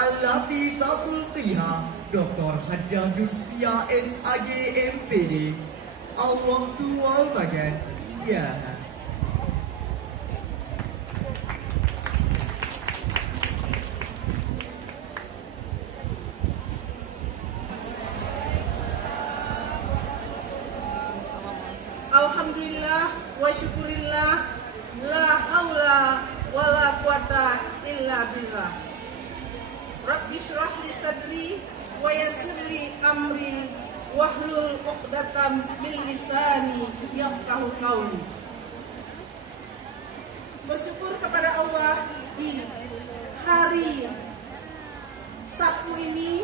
Alati Satul Tiha Dr. Hajjah Nursia SAG MPD Allah Tual Bagan Iya. Alhamdulillah wa syukurillah la haula wa la quwata illa billah. Rabbi syrah li sadri wa yassir li amri wahlul 'uqdatam min lisani yafqahu qawli. Bersyukur kepada Allah di hari Sabtu ini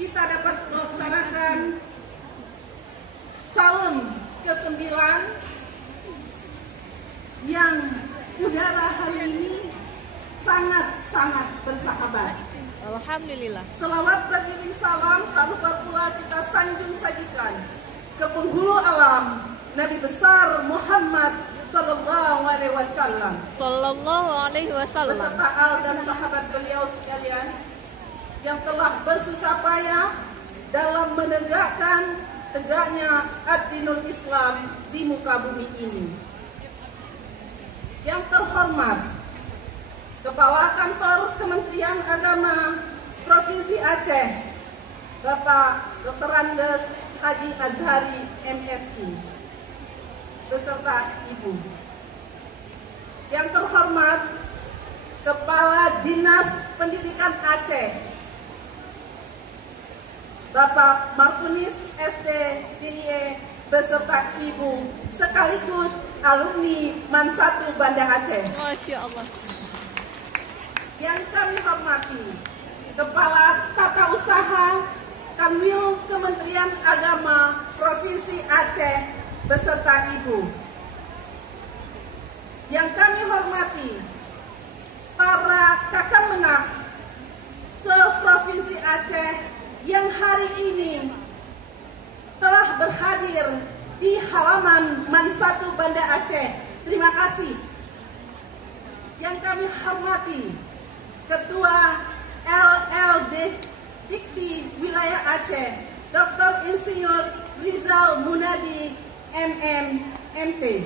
kita dapat melaksanakan Salem ke-9 yang udara hari ini sangat-sangat bersahabat. Alhamdulillah. Selawat beriring salam tak lupa pula kita sanjung sajikan ke penghulu alam Nabi besar Muhammad Sallallahu Alaihi Wasallam. Sallallahu Alaihi Wasallam. Beserta al dan sahabat beliau sekalian yang telah bersusah payah dalam menegakkan tegaknya ad-dinul Islam di muka bumi ini. Yang terhormat Kepala Kantor Kementerian Agama Provinsi Aceh, Bapak Dr. Andes Haji Azhari MSI, beserta Ibu. Yang terhormat Kepala Dinas Pendidikan Aceh, Bapak Martunis SD DIE beserta Ibu sekaligus alumni MAN 1 Banda Aceh. Masya Allah. Yang kami hormati Kepala Tata Usaha Kanwil Kementerian Agama Provinsi Aceh beserta Ibu. Yang kami hormati para kakak menak se-Provinsi Aceh yang hari ini telah berhadir di halaman MAN 1 Banda Aceh. Terima kasih. Yang kami hormati Ketua LLD Dikti Wilayah Aceh, Dr. Insinyur Rizal Munadi MM MT.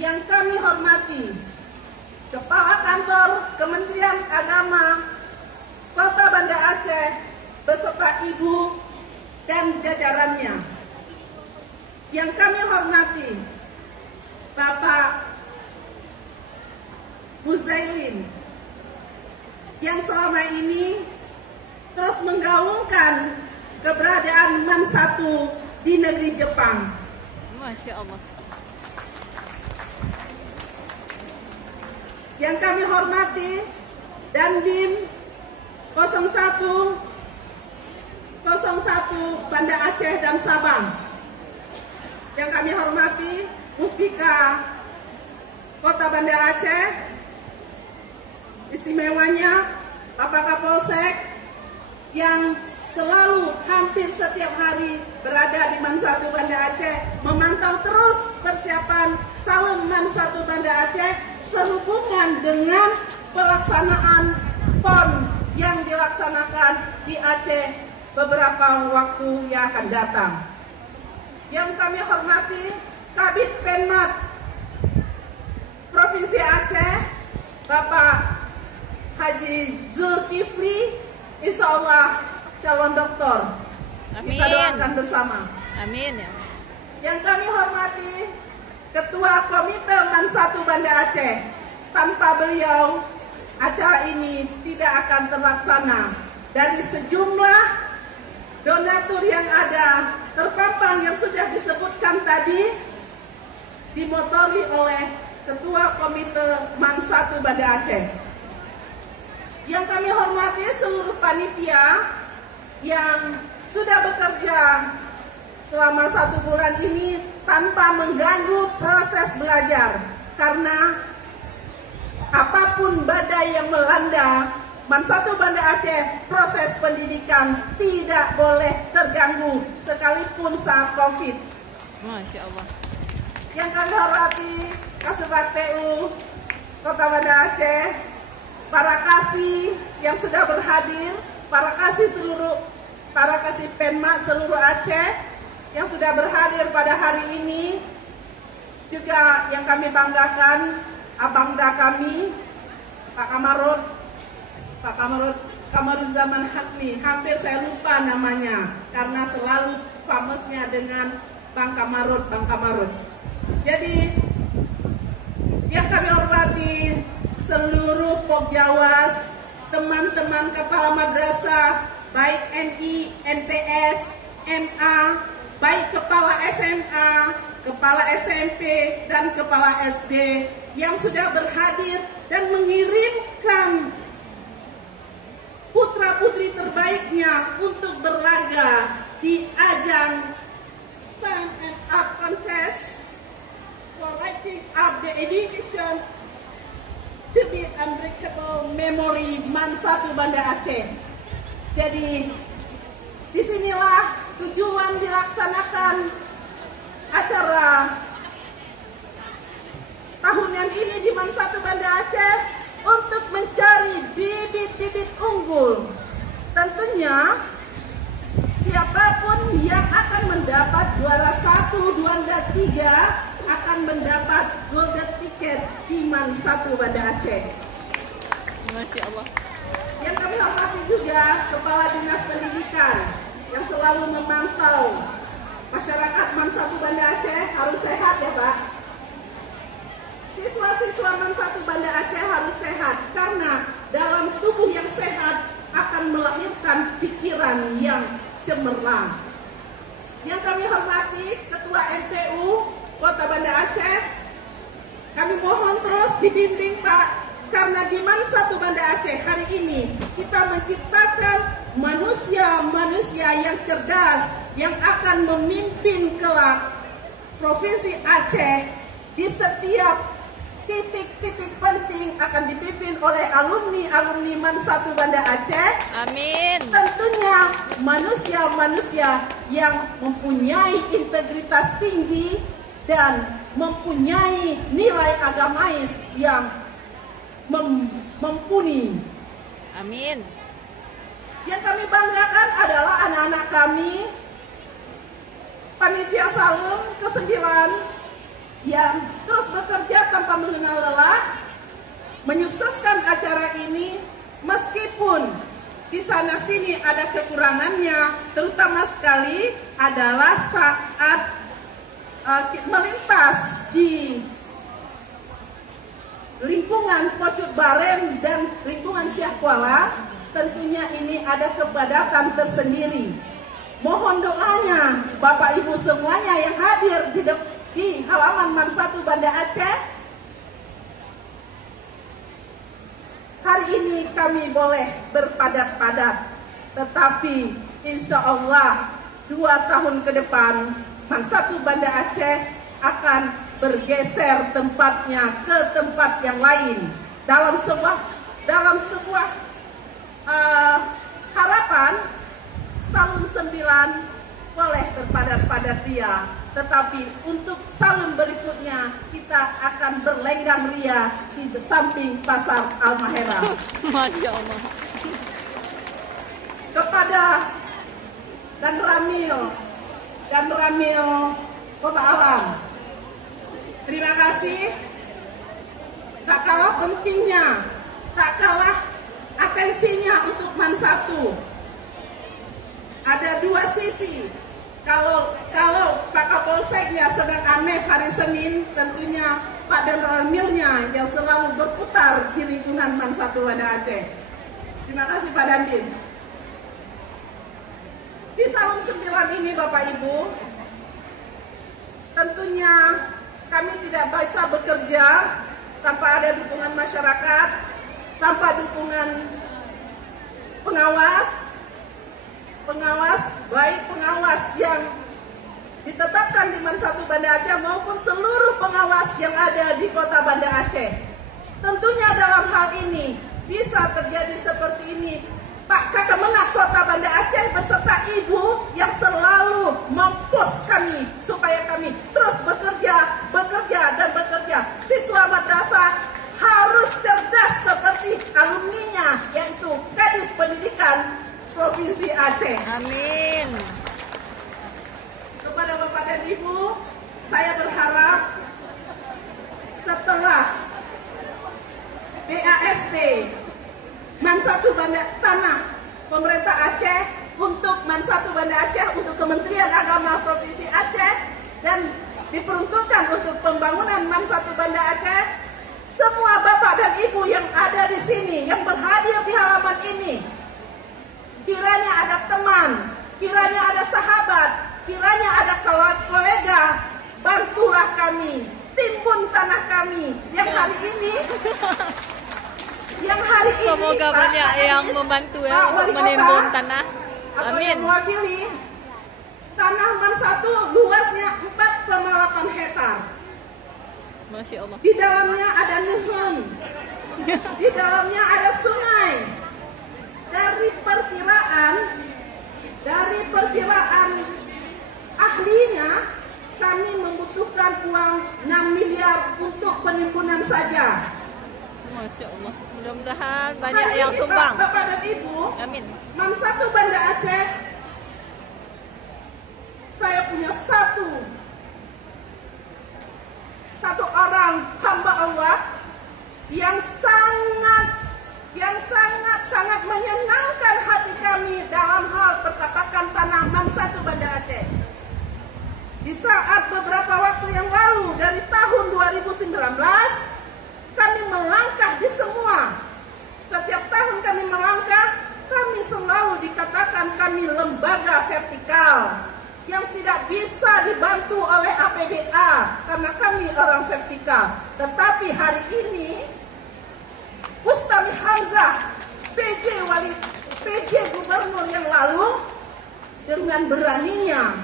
Yang kami hormati Kepala Kantor Kementerian Agama Kota Banda Aceh beserta Ibu dan jajarannya. Yang kami hormati Bapak Muzailin yang selama ini terus menggaungkan keberadaan MAN 1 di negeri Jepang. Masya Allah. Yang kami hormati Dandim 01 Banda Aceh dan Sabang. Yang kami hormati Muspika Kota Banda Aceh, istimewanya Bapak Kapolsek yang selalu hampir setiap hari berada di MAN 1 Banda Aceh, memantau terus persiapan Salem MAN 1 Banda Aceh sehubungan dengan pelaksanaan PON yang dilaksanakan di Aceh beberapa waktu yang akan datang. Yang kami hormati Kabid Penmat Provinsi Aceh, Bapak Haji Zulkifli, insya Allah calon doktor. Amin. Kita doakan bersama. Amin ya. Yang kami hormati Ketua Komite MAN 1 Banda Aceh. Tanpa beliau acara ini tidak akan terlaksana. Dari sejumlah donatur yang ada terpampang yang sudah disebutkan tadi, dimotori oleh Ketua Komite MAN 1 Banda Aceh. Yang kami hormati seluruh panitia yang sudah bekerja selama 1 bulan ini tanpa mengganggu proses belajar, karena apapun badai yang melanda MAN 1 Banda Aceh, proses pendidikan tidak boleh terganggu sekalipun saat COVID. Masya Allah. Yang kami hormati Kasubag TU Kota Banda Aceh, para kasih yang sudah berhadir, para kasih Penma seluruh Aceh yang sudah berhadir pada hari ini, juga yang kami banggakan abangda kami Pak Kamaruzzaman Hakmi, hampir saya lupa namanya karena selalu famosnya dengan Bang Kamarud. Jadi yang kami hormati seluruh Pokjawas, teman-teman kepala madrasah, baik NI, NTS, MA, baik kepala SMA, kepala SMP, dan kepala SD yang sudah berhadir dan mengirimkan putra-putri terbaiknya untuk berlaga di ajang Science and Art Contest for lighting up the education to be unbreakable memory MAN 1 Banda Aceh. Jadi disinilah tujuan dilaksanakan acara tahunan ini di MAN 1 Banda Aceh untuk mencari bibit-bibit unggul. Tentunya siapapun yang akan mendapat juara 1, 2, dan 3 akan mendapat golden ticket di MAN 1 Banda Aceh. Masya Allah. Yang kami hormati juga Kepala Dinas Pendidikan yang selalu memantau masyarakat MAN 1 Banda Aceh harus sehat ya Pak. Siswa-siswa MAN 1 Banda Aceh harus sehat karena dalam tubuh yang sehat akan melahirkan pikiran yang cemerlang. Yang kami hormati Ketua MPU Kota Banda Aceh, kami mohon terus dibimbing Pak, karena di MAN 1 Banda Aceh hari ini kita menciptakan manusia-manusia yang cerdas yang akan memimpin kelak Provinsi Aceh. Di setiap titik-titik penting akan dipimpin oleh alumni-alumni MAN 1 Banda Aceh. Amin. Tentunya manusia-manusia yang mempunyai integritas tinggi dan mempunyai nilai agamais yang mumpuni. Amin. Yang kami banggakan adalah anak-anak kami, panitia Salum ke-9 yang terus bekerja tanpa mengenal lelah, menyukseskan acara ini meskipun di sana sini ada kekurangannya, terutama sekali adalah saat melintas di lingkungan Pocuk Baren dan lingkungan Syah Kuala. Tentunya ini ada kepadatan tersendiri. Mohon doanya Bapak Ibu semuanya yang hadir di halaman MAN 1 Banda Aceh. Hari ini kami boleh berpadat-padat, tetapi insya Allah 2 tahun ke depan MAN 1 Banda Aceh akan bergeser tempatnya ke tempat yang lain dalam sebuah harapan Salum 9 boleh berpadat-padat ria, tetapi untuk Salum berikutnya kita akan berlenggang ria di samping Pasar Al-Mahera. Masya Allah. Kepada dan Ramil Kota Alam, terima kasih. Tak kalah pentingnya, tak kalah atensinya untuk MAN 1. Ada 2 sisi. Kalau Pak Kapolseknya sedang aneh hari Senin, tentunya Pak dan Ramilnya yang selalu berputar di lingkungan MAN 1 Banda Aceh. Terima kasih Pak Dandim. Di Salum 9 ini Bapak Ibu, tentunya kami tidak bisa bekerja tanpa ada dukungan masyarakat, tanpa dukungan pengawas, baik pengawas yang ditetapkan di MAN 1 Banda Aceh maupun seluruh pengawas yang ada di Kota Banda Aceh. Tentunya dalam hal ini bisa terjadi seperti ini. Pak Kakamenak Kota Banda Aceh beserta Ibu yang selalu mempush kami supaya kami terus bekerja. Siswa madrasah harus cerdas seperti alumni Aceh. Amin. Kepada Bapak dan Ibu, saya berharap setelah BAST Man 1 Banda Tanah Pemerintah Aceh untuk Man 1 Banda Aceh, untuk Kementerian Agama Provinsi Aceh, dan diperuntukkan untuk pembangunan Man 1 Banda Aceh, semua Bapak dan Ibu yang ada di sini, yang berhadir di halaman ini, kiranya ada teman, kiranya ada sahabat, kiranya ada kolega, bantulah kami, timbun tanah kami yang hari ini Semoga Pak banyak yang Anies, membantu Pak ya untuk Wali Kota, menimbun tanah. atau Amin. yang mewakili tanah Man 1 luasnya 4,8 hektar. Masya Allah. Di dalamnya ada nehun, di dalamnya ada sungai. Dari perkiraan ahlinya, kami membutuhkan uang 6 miliar untuk penimbunan saja. Masya Allah. Mudah-mudahan banyak Hari yang ini, sumbang. Bapak dan Ibu, Amin. Man 1 Banda Aceh, saya punya satu orang hamba Allah yang sangat menyenangkan hati kami dalam hal pertapakan tanah Man 1 Banda Aceh. Di saat beberapa waktu yang lalu dari tahun 2019 kami melangkah di semua. Setiap tahun kami melangkah, kami selalu dikatakan kami lembaga vertikal yang tidak bisa dibantu oleh APBA karena kami orang vertikal. Tetapi hari ini Ustami Hamzah, PJ Gubernur yang lalu, dengan beraninya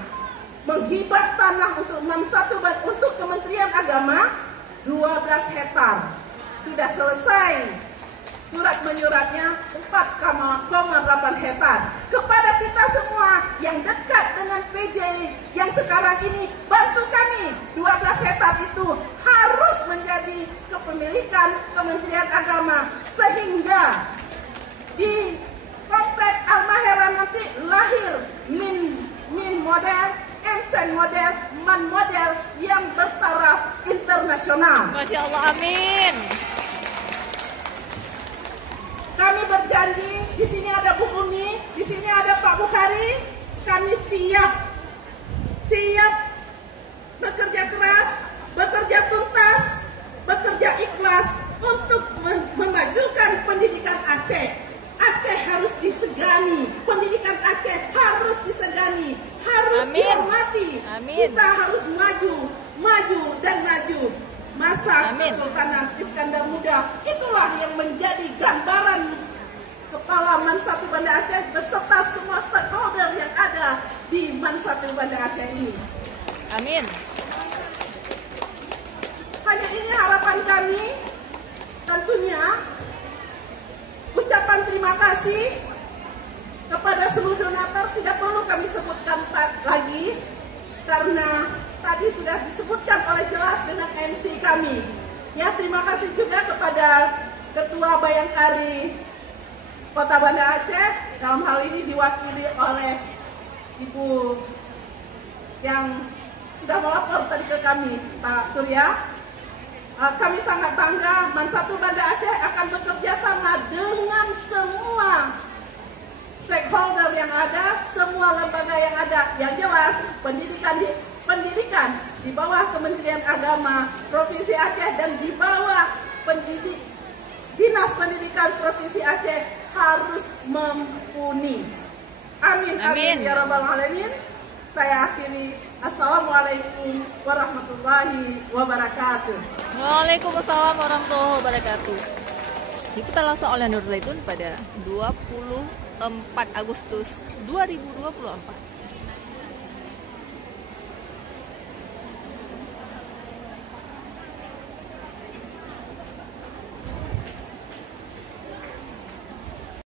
menghibah tanah untuk Man 1 untuk Kementerian Agama 12 hektar. Sudah selesai surat menyuratnya 4,8 hektar. Kepada kita semua yang dekat dengan PJ yang sekarang ini, bantu kami 12 hektar itu harus menjadi kepemilikan Kementerian Agama, sehingga di komplek Al-Mahera nanti lahir min model, MSen model, Man model yang bertaraf internasional. Masya Allah. Amin. Kami berjanji, di sini ada Bu Umi, di sini ada Pak Bukhari, kami siap bekerja keras, bekerja tuntas, bekerja ikhlas untuk memajukan pendidikan Aceh. Aceh harus disegani, pendidikan Aceh harus disegani, harus Amin. dihormati. Amin. Kita harus maju dan maju. Masa Amin. Kesultanan Iskandar Muda, itulah yang menjadi gambaran Kepala Man 1 Banda Aceh beserta semua stakeholder yang ada di Man 1 Banda Aceh ini. Amin. Hanya ini harapan kami. Tentunya ucapan terima kasih kepada seluruh donatur tidak perlu kami sebutkan lagi, karena tadi sudah disebutkan oleh jelas dengan MC kami. Ya, terima kasih juga kepada Ketua Bayangkari Kota Banda Aceh, dalam hal ini diwakili oleh Ibu yang sudah melapor tadi ke kami, Pak Surya. Kami sangat bangga Man 1 Banda Aceh akan bekerja sama dengan semua stakeholder yang ada, semua lembaga yang ada. Yang jelas pendidikan di bawah Kementerian Agama Provinsi Aceh dan di bawah Dinas Pendidikan Provinsi Aceh harus mumpuni. Amin, amin, ya rabbal alamin. Saya akhiri. Assalamualaikum warahmatullahi wabarakatuh. Waalaikumsalam warahmatullahi wabarakatuh. Kita langsung oleh Nur Zaitun pada 24 Agustus 2024.